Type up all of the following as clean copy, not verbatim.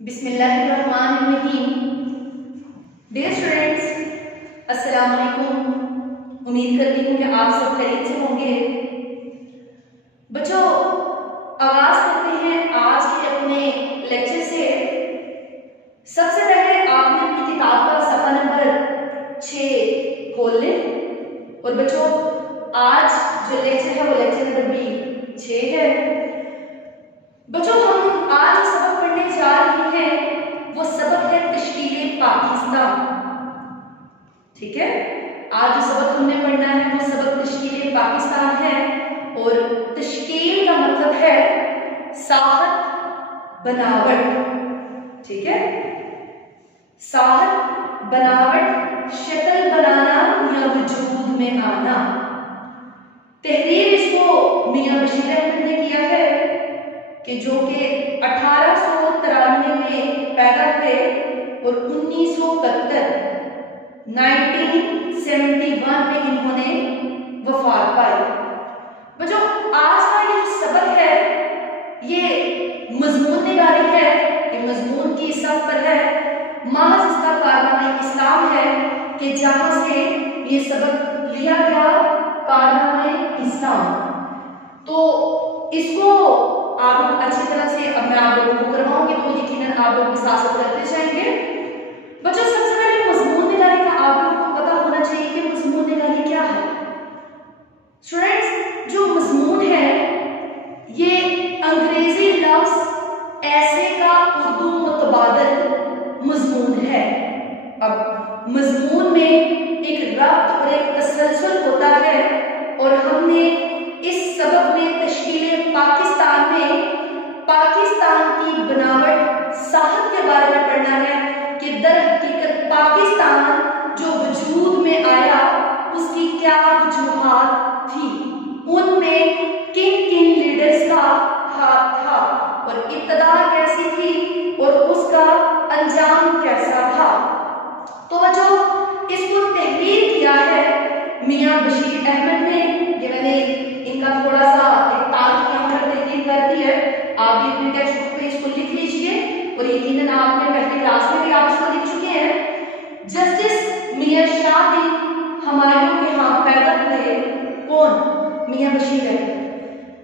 बिस्मिल्लाहिर्रहमानिर्रहीम। Dear students, अस्सलाम वालेकुम। उम्मीद करती हूँ कि आप सब खैरियत से होंगे। बच्चों, आगाज करते हैं आज के अपने लेक्चर से। सबसे पहले आपने अपनी किताब का सफा नंबर 6 खोल लें। और बच्चों, आज जो लेक्चर है वो लेक्चर नंबर भी 6 है। बच्चों, हम आज जो सबक पढ़ने जा रहे हैं वो सबक है तश्कील पाकिस्तान। ठीक है, आज जो सबक हमने पढ़ना है वो सबक तश्कील पाकिस्तान है। और तश्कील का मतलब है साहत, बनावट। ठीक है, साहत, बनावट, शक्ल बनाना या वजूद में आना। तहरीर इसको मियां बशीर अहमद ने किया है कि जो कि 1893 में पैदा हुए और 1971 में इन्होंने वफात पाई। बच्चों, आज का ये सबक है ये मजमून निगारी है। ये मजमून की सफ पर है, महज इसका कारनामा इस्लाम है कि जहां से ये सबक लिया गया, कारनामा इस्लाम। तो इसको आप लोग अच्छी तरह से, अब मैं आप लोगों को करवाऊंगी तो यकीनन आप लोग साथ करते जाएंगे। बच्चों, सबसे पहले मजमून निगारी का आप लोगों को पता होना चाहिए कि मजमून निगारी क्या है। स्टूडेंट्स, जो मजमून है ये अंग्रेजी लफ्ज ऐसे का उर्दू मुतबादल मजमून है। अब मजमून में एक रब्त और एक तसलसल होता है और हमने इस सबक में तश्कील पाकिस्तान में पाकिस्तान की बनावट, साहत के बारे में पढ़ना है कि दर हकीकत पाकिस्तान जो वजूद में आया उसकी क्या वजूहात थी, उनमें किन किन लीडर्स का हाथ था और इब्तिदा कैसी थी और उसका अंजाम कैसा था। तो बच्चों, इसको तहरीर किया है मियां बशीर अहमद ने। ये मैंने इनका थोड़ा सा एक तारीफ यहाँ पर तहरीर कर दी है। आप भी अपने टेक्स्ट बुक पे इसको लिख लीजिए और यकीनन आपने पहले क्लास में भी आप इसको लिख चुके हैं। जस्टिस मियां शादी हुमायूं के यहाँ पैदा हुए। कौन? मियां बशीर अहमद।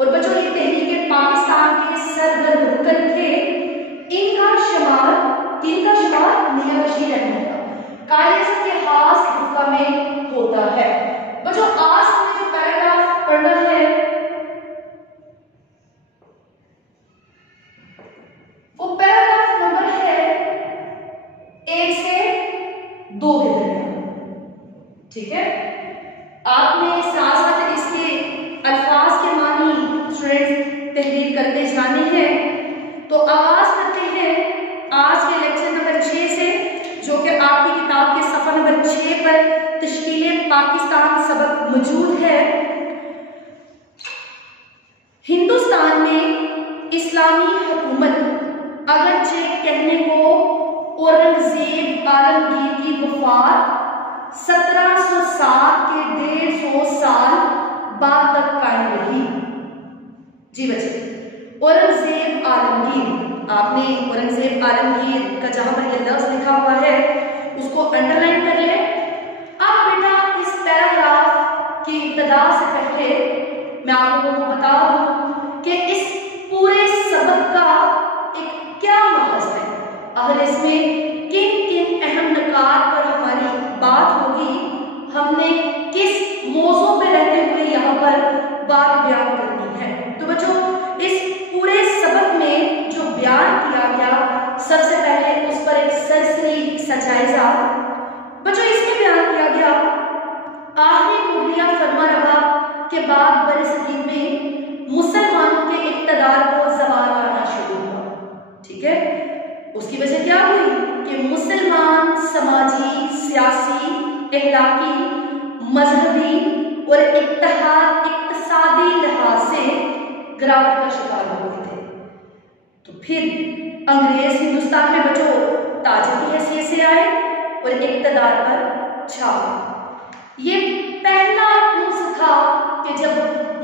और बच्चों, ये तहरीक पाकिस्तान के सरगर्म रुकन थे। इनका शुमार मियां बशीर अहमद का कायदे के खास हिस्सा में होता है। बच्चों, आज हमें जो पैराग्राफ पढ़ना है वो पैराग्राफ नंबर है 1 से 2 के दरमियान। ठीक है, आपने साथ साथ इसके अल्फाज के मानी स्टूडेंट्स तहरीर करते जाने हैं। तो आगाज करते हैं आज के लेक्चर नंबर 6 से, जो कि आपकी किताब के सफा नंबर 6 पर तश्कील पाकिस्तान सबक मौजूद है। हिंदुस्तान में इस्लामी हुकूमत अगरचे कहने को औरंगजेब आलमगीर की वफात 1707 के 150 साल बाद तक कायम रही। जी बच्चे, औरंगजेब आलमगीर, आपने औरंगजेब आलमगीर का जहां पर यह लफ्ज लिखा हुआ है उसको अंडरलाइन कर ले। अब बेटा, इस पैराग्राफ की इब्तिदा से पहले मैं आप लोगों को बता दूं कि इस पूरे सबक का एक क्या महज़ है, अगर इसमें किन किन अहम निकात पर हमारी बात होगी, हमने किस मौजू पे रहते हुए यहाँ पर बात बयान करनी है। तो बच्चों, इस पूरे सबक में जो बयान किया गया, सबसे पहले उस पर एक सरसरी सा जायजा। बच्चों, इसमें बयान किया गया आखिरी मुगलिया फरमारवा के बाद बरसगीर में मुसलमानों के इक़्तिदार को ज़वाल आना शुरू हुआ। ठीक है, उसकी वजह क्या हुई कि मुसलमान समाजी, सियासी, इखलाकी, मजहबी और इक़्तिसादी लिहाज से गिरावट का शिकार हो गए थे। तो फिर अंग्रेज हिंदुस्तान में बच्चों ताजिर की हैसियत से आए और इक़्तिदार पर छा गए। ये पहला उन्स था कि जब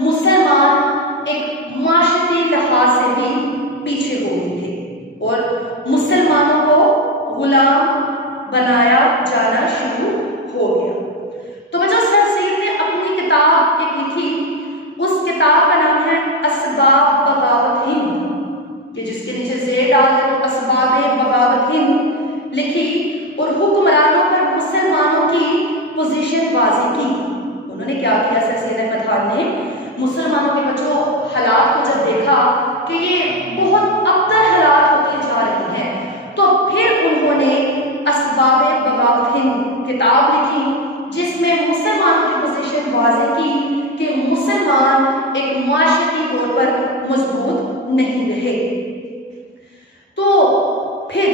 मुसलमान एक माशरती लिहाज से भी पीछे हो गए थे और मुसलमान बनाया जाना शुरू हो गया। तो बच्चों सर सैयद ने अपनी किताब एक लिखी, उस किताब का नाम है असबाब बगावत हिंद, कि जिसके नीचे ज़ेड डाल दे तो असबाब बगावत हिंद लिखी, और हुक्मरानों पर मुसलमानों की पोजीशन वाज़ेह की। उन्होंने क्या किया, सर सैयद अहमद खान ने मुसलमानों के बच्चों हालात को जब देखा कि ये बहुत अबतर हालात होते जा रहे हैं, तो फिर उन्होंने असबाब बगावत हिंद किताब लिखी, जिसमें मुसलमानों की पोजीशन वाज़ेह की कि मुसलमान एक माशरती तौर पर मजबूत नहीं रहे। तो फिर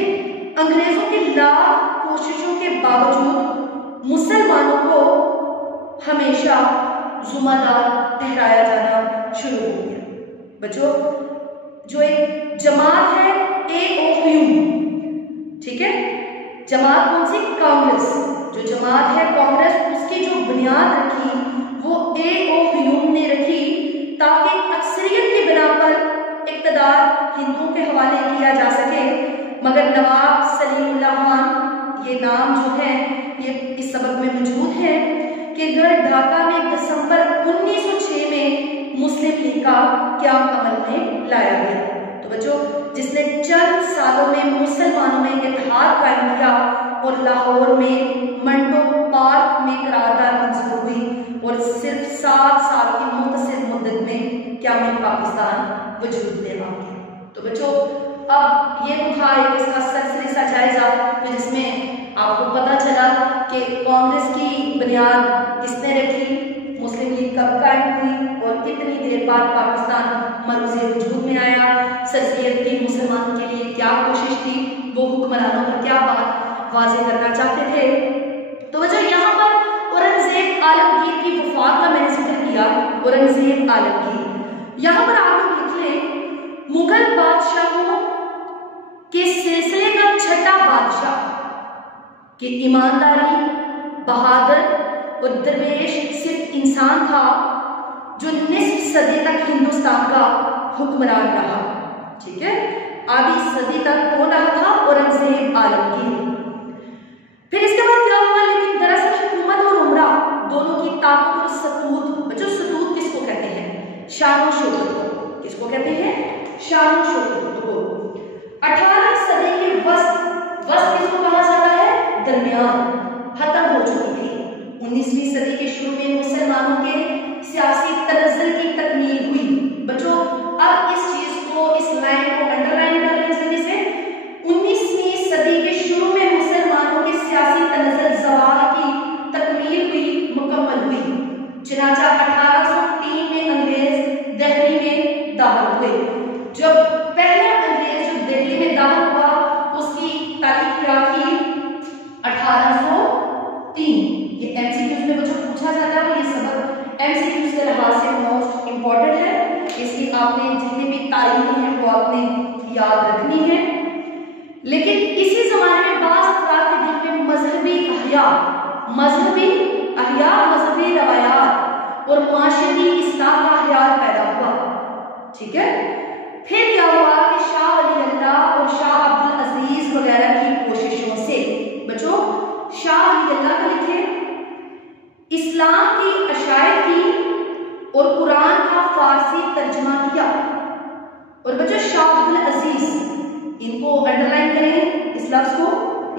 अंग्रेजों की लाख कोशिशों के बावजूद मुसलमानों को हमेशा जुम्मेदार ठहराया जाना शुरू हो गया। बच्चों जो एक जमात है AOU, ठीक है, जमात कौन सी, कांग्रेस, जो जमात है कांग्रेस, उसकी जो बुनियाद रखी वो AOU ने रखी, ताकि अक्सरियत की बिना पर इक़्तिदार हिंदुओं के हवाले किया जा सके। मगर नवाब सलीमुल्लाह खान, ये नाम जो है ये इस सबक में मौजूद है कि गढ़ ढाका में दिसंबर 1906 में मुस्लिम लीग का क्या अमल में लाया गया। तो बच्चों जिसने चंद सालों में मुसलमानों में इत्तेहाद कायम किया और लाहौर में मंडो पार्क में करारदाद मंजूर हुई, और सिर्फ 7 साल की मुख्तसर मुद्दत में क्या में पाकिस्तान वजूद में आ गया। तो बच्चों अब ये था एक इसका सरसरी सा जायजा, जिसमें आपको पता चला कि कांग्रेस की बुनियाद किसने रखी, मुस्लिम लीग कब कायम हुई और कितनी देर बाद पाकिस्तान मरूज़े वजूद में आया, सर सैयद की मुसलमानों के लिए क्या कोशिश थी, वो हुक्मरानों पर क्या बात वाज़ेह करना चाहते थे। तो वजह यहाँ पर औरंगजेब आलमगीर की वफात का मैंने जिक्र किया, औरंगजेब आलमगीर, यहाँ पर आप लोग लिख लें मुगल बादशाहों के सिलसिले का छठा बादशाह कि ईमानदारी, बहादुर और दरवेश सिर्फ इंसान था जो निस्फ सदी तक हिंदुस्तान का हुक्मरान रहा। ठीक है, आधी सदी तक कौन रहा था, औरंगजेब आलमगीर। फिर इसके बाद क्या हुआ, लेकिन दरअसल हुकूमत और उमरा दोनों की ताकत और सतूत, बच्चों सतूत किसको कहते हैं, शान शौकत को, किसको कहते हैं, शान शौकत को। 18वीं सदी के वस्त किसको कहा जाता है, दरमियान, खत्म हो चुकी थी। 19वीं सदी के शुरू में मुसलमानों के सियासी तनज़्ज़ुल की तकमील हुई। बच्चों अब इस चीज को, इस लाइन को अंडरलाइन कर लें जल्दी से। 19वीं सदी के शुरू में मुसलमानों के सियासी तनज़्ज़ुल ज़वाल की तकमील हुई, मुकम्मल हुई। चनाचा 1803 में अंग्रेज दिल्ली में दाखिल हुए। जब पहला अंग्रेज जो दिल्ली में दाखिल हुआ उसकी तारीख क्या थी, 1803। ये एमसीक्यूज में बच्चों पूछा जाता है, ये सबक एमसीक्यूज के लिहाज से मोस्ट इंपॉर्टेंट है, इसलिए आपने जितनी भी तारीखें हैं वो आपने याद रखनी है। लेकिन इसी जमाने में बाज़ अफराद के दिल में मजहबी रवायात और माशरी इस्लाह का ख्याल पैदा हुआ। ठीक है, फिर क्या हुआ कि शाह वली अल्लाह और शाह अब्दुल अजीज वगैरह की कोशिशों से, बच्चों शाह वली अल्लाह को लिखे, इस्लाम की अशायद की और कुरान का फारसी तर्जुमा किया। और बच्चों शाह अब्दुल अजीज, इनको अंडरलाइन करें, इस लफ्ज को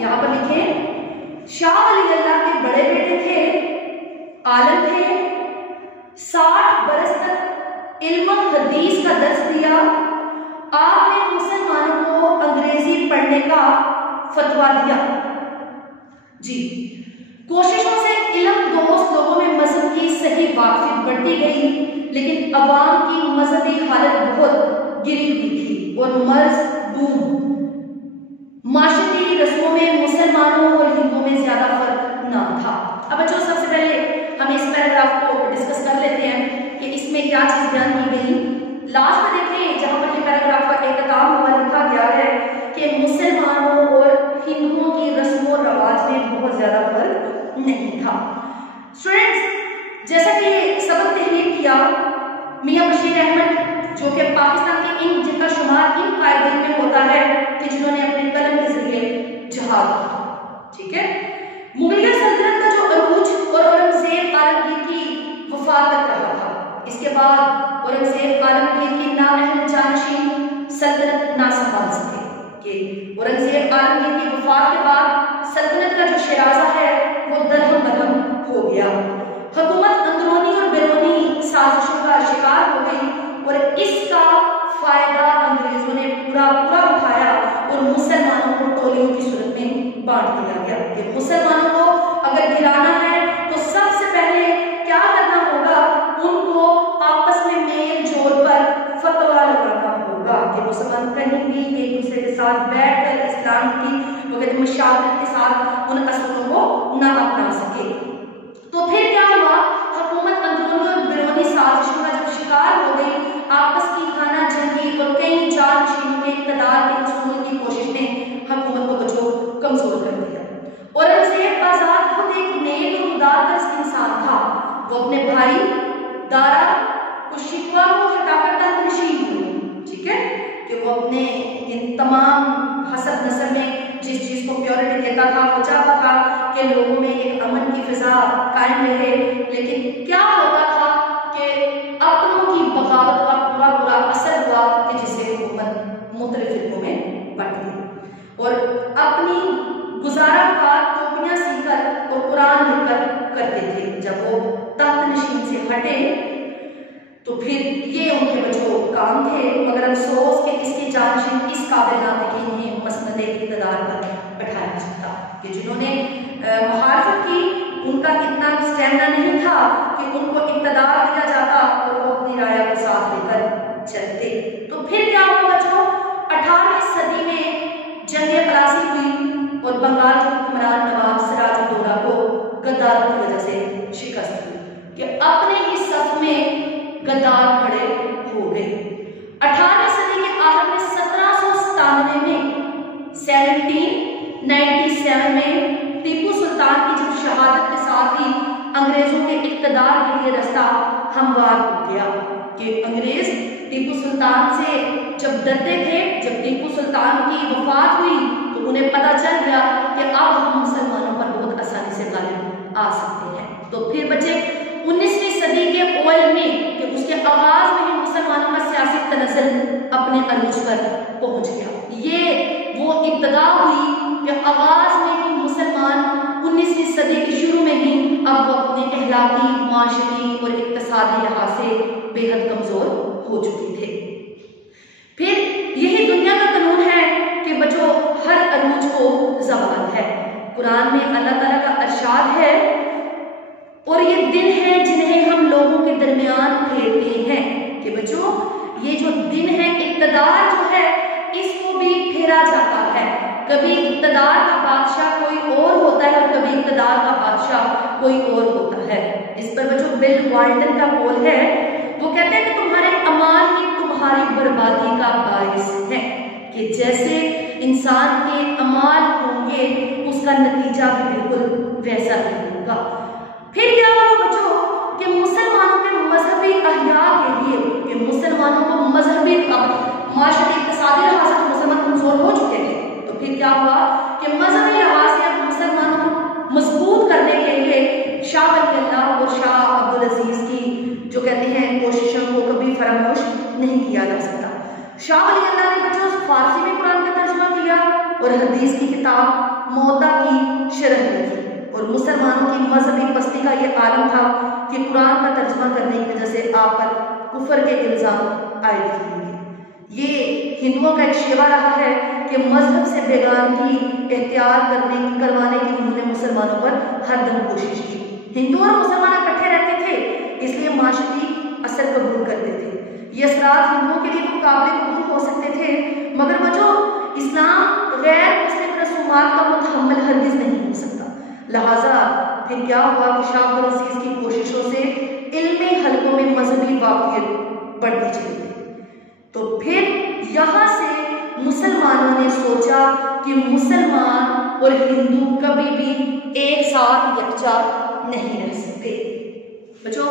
यहां पर लिखें। शाह वली अल्लाह के बड़े बेटे थे, आलम थे, 60 बरस तक इल्म हदीस का दर्स दिया। आपने मुसलमानों को अंग्रेजी पढ़ने का फतवा दिया। जी, कोशिशों से इल्म दोस्त लोगों में मजहब की सही वाक़फ़ियत बढ़ती गई, लेकिन अवाम की मजहबी हालत बहुत गिरी हुई थी और मर्ज बूम। माशरी रस्मों में मुसलमानों और हिंदुओं में ज्यादा फर्क ना था। अब बच्चों सबसे पहले हम इस पैराग्राफ को डिस्कस कर लेते हैं कि इसमें क्या चीज बयान की गई। लास्ट में देखें जहां पर ये पैराग्राफ का इख्तिताम हुआ, लिखा गया है कि मुसलमानों और हिंदुओं की रस्मों और रवाज में बहुत ज्यादा फर्क नहीं था। स्टूडेंट्स, जैसा कि सबक तहरीर किया मियां बशीर अहमद, जो कि पाकिस्तान के इन जिनका शुमार इन कायदीन में होता है कि जिन्होंने अपने कलम के जरिए जहाद किया। ठीक है, शराजा है वो दरहम बरहम हो गया। हुकूमत अंदरूनी और बैरूनी साजिशों का शिकार हो गई और इसका फायदा अंग्रेजों ने पूरा उठाया और मुसलमानों को टोलियों की सूरत में बांट दिया गया कि मुसलमानों को अगर गिराना है तो सबसे पहले क्या करना होगा, उनको आपस में मेल जोल पर फतवा लगाना होगा कि मुसलमान कहीं भी एक दूसरे के साथ बैठकर इस्लाम की वगैरह मशावरत के साथ उन असूलों को ना अपना सके। तो फिर क्या हुआ, हुकूमत अंदरूनी और बैरूनी साजिशों का जब शिकार हो गई, आपस की खाना जंगी और कई जानशीनों के इक़्तिदार के उसूल की कोशिश ने हुकूमत को बचो कमजोर कर दिया। औरंगजेब आजाद खुद एक नेक और उदार इंसान था। वो अपने भाई दारा शिकवा को हटाकर तख्तनशीन हुए, ठीक है, कि वो अपने इन तमाम हसब नसब में जिस चीज को प्योरिटी देता था वो चाहता था कि लोगों में एक अमन की फिजा कायम रहे, लेकिन क्या होता था कि अपनों की बगावत का पूरा असर हुआ कि जिससे हुकूमत मुख्तलिफ फिरकों में बंट गई और अपनी गुजारा का टोपियां सीकर और कुरान लिखकर करते थे। जब वो तख्तनशीन से हटे तो फिर ये उनके बचो काम थे, मगर अफसोस कि इसके जानशीन इस काबिल ना थे कि इन्हें मसनद इक़्तिदार पर बैठाया जा सकता, कि जिन्होंने मुखालफत की उनका इतना स्टैमिना नहीं था कि उनको इक़्तिदार दिया जाता और वो अपनी राय को साथ लेकर चलते। तो फिर क्या हुआ बच्चों, 18वीं सदी में जंग प्लासी हुई और बंगाल के हुक्मरान नवाब सिराजुद्दौला को गद्दारों की वजह से शिकस्त हुई कि अपने ही सफ में गद्दार खड़े हो गए। 18वीं सदी के आखिर में 1797 में 1797 में टीपू सुल्तान की जब शहादत के साथ ही अंग्रेजों के इक़्तिदार के लिए रास्ता हमवार हो गया कि अंग्रेज टीपू सुल्तान से जब डरते थे, जब टीपू सुल्तान की वफात हुई तो उन्हें पता चल गया कि अब हम मुसलमानों पर बहुत आसानी से गालिब आ सकते हैं। तो फिर बचे 19वीं सदी के ओयल में कि उसके आगाज में ही मुसलमानों का सियासी तनज़्ज़ुल अपने अरूज पर पहुंच गया। ये वो इब्तिदा हुई कि आगाज में ही मुसलमान 19वीं सदी के शुरू में ही अब वो अपने अखलाकी, माशरी और इक़्तिसादी लिहाज से बेहद कमजोर हो चुके थे। फिर यही दुनिया का कानून है कि बच्चों हर अरूज को ज़वाल है। कुरान में अल्लाह ताला का इरशाद है, और ये दिन है जिन्हें हम लोगों के दरमियान फेरते हैं कि बच्चों ये जो दिन है, इक़्तिदार जो है इसको भी फेरा जाता है। कभी इक़्तिदार का बादशाह कोई और होता है और कभी इक़्तिदार का बादशाह कोई और होता है। इस पर बच्चों बिल वाल्टन का कौल है, वो कहते हैं कि तुम्हारे अमाल ही तुम्हारी बर्बादी का बाइस है, कि जैसे इंसान के अमाल होंगे उसका नतीजा भी बिल्कुल वैसा ही होगा। फिर क्या हुआ बच्चों कि मुसलमानों के मजहबी अहया के लिए, कि मुसलमानों को मजहबी माशरी इक़्तिसादी लिहाज से मुसलमान कमजोर हो चुके थे, तो फिर क्या हुआ कि मजहबी लिहाज से मुसलमानों को मजबूत करने के लिए शाह वली अल्लाह और शाह अब्दुल अजीज की जो कहते हैं कोशिशों को कभी फरामोश नहीं किया जा सकता। शाह वली अल्लाह ने बच्चों फारसी में कुरान का तर्जुमा किया और हदीस की किताब मुअत्ता की शरह लिखी, और मुसलमानों की मजहबी पस्ती का ये आलम था कि कुरान का तर्जुमा करने की वजह से आप पर कुफर के इल्जाम आयद किए गए। ये हिंदुओं का एक शेवा रहा है कि मजहब से बेगानगी एहतियात करवाने की उन्होंने मुसलमानों पर हर दम कोशिश की। हिंदू और मुसलमान इकट्ठे रहते थे इसलिए माशरी असर कबूल करते थे। ये असरात हिंदुओं के लिए तो काबिल कबूल हो सकते थे, मगर वो इस्लाम गैर मुस्लिम रसूमात का मुतहम्मिल हरगिज़ नहीं हो सकता। लिहाजा फिर क्या हुआ कि शाह अब्दुल अजीज की कोशिशों से इल्मी हलकों में मजहबी वाक़ियत बढ़ती चली गई। तो फिर यहाँ से मुसलमानों ने सोचा कि मुसलमान और हिंदू कभी भी एक साथ यकजा नहीं रह सकते। बच्चों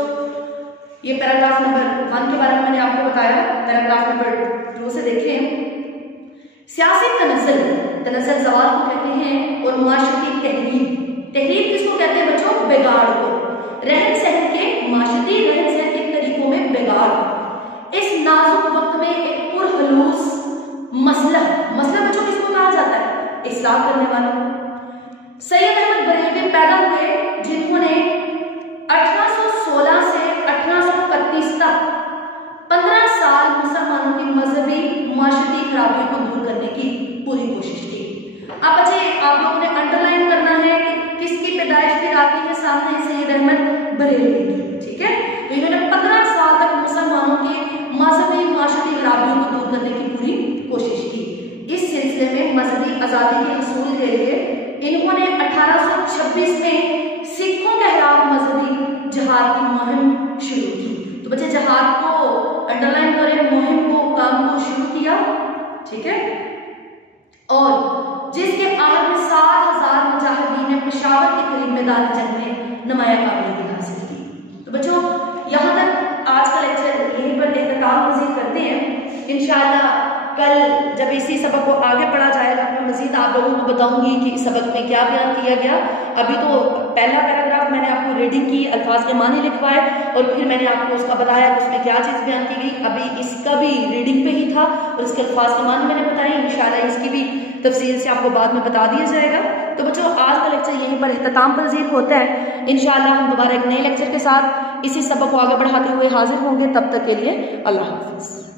ये पैराग्राफ नंबर 1 के बारे में मैंने आपको बताया, पैराग्राफ नंबर 2 से देखें। सियासी तनज़्ज़ुल ज़वाल को कहते हैं और माशरी तहरीर किसको कहते हैं बच्चों? बिगाड़ को। रहन सहन के माशरी रहन सहन के तरीकों में बिगाड़। इस नाजुक वक्त में एक पुरहलूस मसला बच्चों किसको कहा जाता है? इस्लाह करने वालों। सैयद अहमद अब बच्चे आप लोगों ने अंडरलाइन करना है कि किसकी पैदाइश फिर आती है सामने, सैयद अहमद बरेलवी की, ठीक है। तो इन्होंने 15 साल तक मुसलमानों के मजहबी माशरती खराबियों को दूर करने की पूरी कोशिश की। इस सिलसिले में मजहबी आजादी के हसूल के लिए इन्होंने 1826 में सिखों के खिलाफ मजहबी जहाद की मुहिम शुरू की। तो बच्चे जहाद को अंडरलाइन करें, मुहिम को, काम को शुरू किया, ठीक है। और जिसके आखिर में 7,000 मुजाहिदीन ने पेशावर के करीब मैदान जंग में नुमाया कामयाबी हासिल की। तो बच्चों यहाँ तक आज का लेक्चर यहीं पर इख्तिताम मज़ीद करते हैं। इंशाअल्लाह कल जब इसी सबक को आगे पढ़ा जाएगा मैं मज़ीद आप लोगों को बताऊंगी कि इस सबक में क्या बयान किया गया। अभी तो पहला पैराग्राफ मैंने आपको रीडिंग की, अल्फाज के मानी लिखवाए और फिर मैंने आपको उसका बताया कि उसमें क्या चीज़ बयान की गई। अभी इसका भी रीडिंग पे ही था और इसके अल्फाज के मानी मैंने बताए। इंशाअल्लाह इसकी भी तफसील से आपको बाद में बता दिया जाएगा। तो बच्चों आज का लेक्चर यहीं पर इख्तिताम पज़ीर होता है। इंशाअल्लाह हम दोबारा एक नए लेक्चर के साथ इसी सबक को आगे बढ़ाते हुए हाजिर होंगे। तब तक के लिए अल्लाह हाफ़िज़।